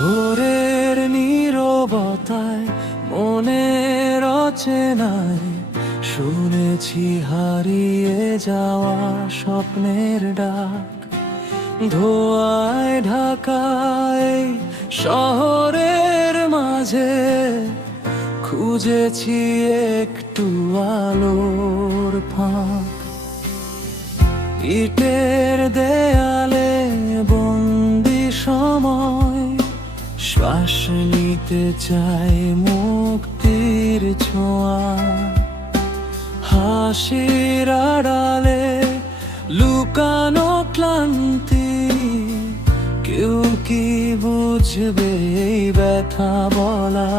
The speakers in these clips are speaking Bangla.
ভোরের নীরবতায় মনের অচেনায় শুনেছি হারিয়ে যাওয়া স্বপ্নের ডাক। ধোঁয়ায় ঢাকায় শহরের মাঝে খুঁজেছি একটু আলোর ফাঁক। ইটের দেয়ালে বন্দি সময় শ্বাস নিতে চাই মুক্তির ছোঁয়া। হাসির আড়ালে লুকানো ক্লান্তি, কেউ কি বুঝবে এই ব্যথা বলা?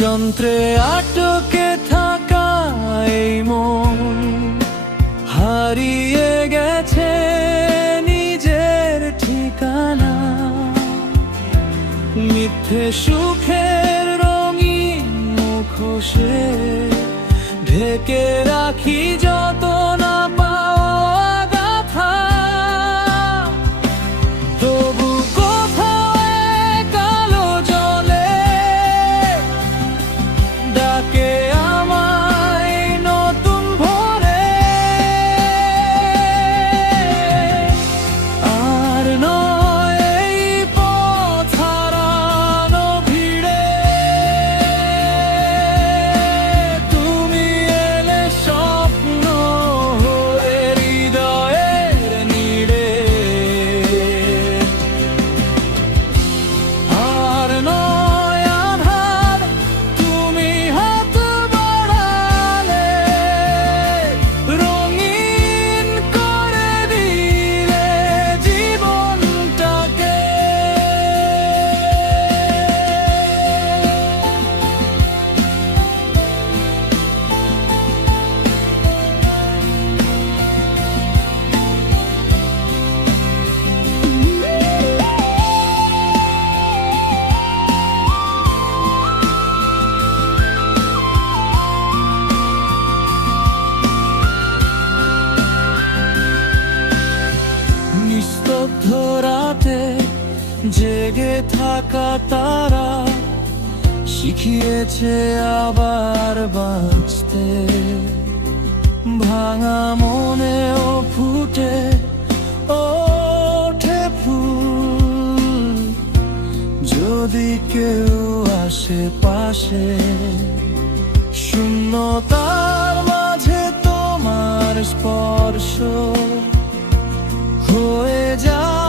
যন্ত্রে আটকে থাকা এই মন হারিয়ে গেছে নিজের ঠিকানা। মিথ্যে সুখের রঙিন মুখোশে ঢেকে রাখি যত না পাওয়া গাথা। তবু কোথাও কালো জলে ডাকে আমায় নতুন ভোরে। আর নয় এই পথ হারানো ভিড়ে, তুমি এলে স্বপ্ন হয়ে হৃদয়ের নীড়ে। আর নয় আধার, তুমি হাত বাড়ালে রঙিন করে দিলে জীবনটাকে। নিস্তব্ধ রাতে জেগে থাকা তারা শিখিয়েছে আবার বাঁচতে। ভাঙা মনেও ফুটে ওঠে ফুল, যদি কেউ আসে পাশে। শূন্যতার মাঝে তোমার স্পর্শ হয়ে যায়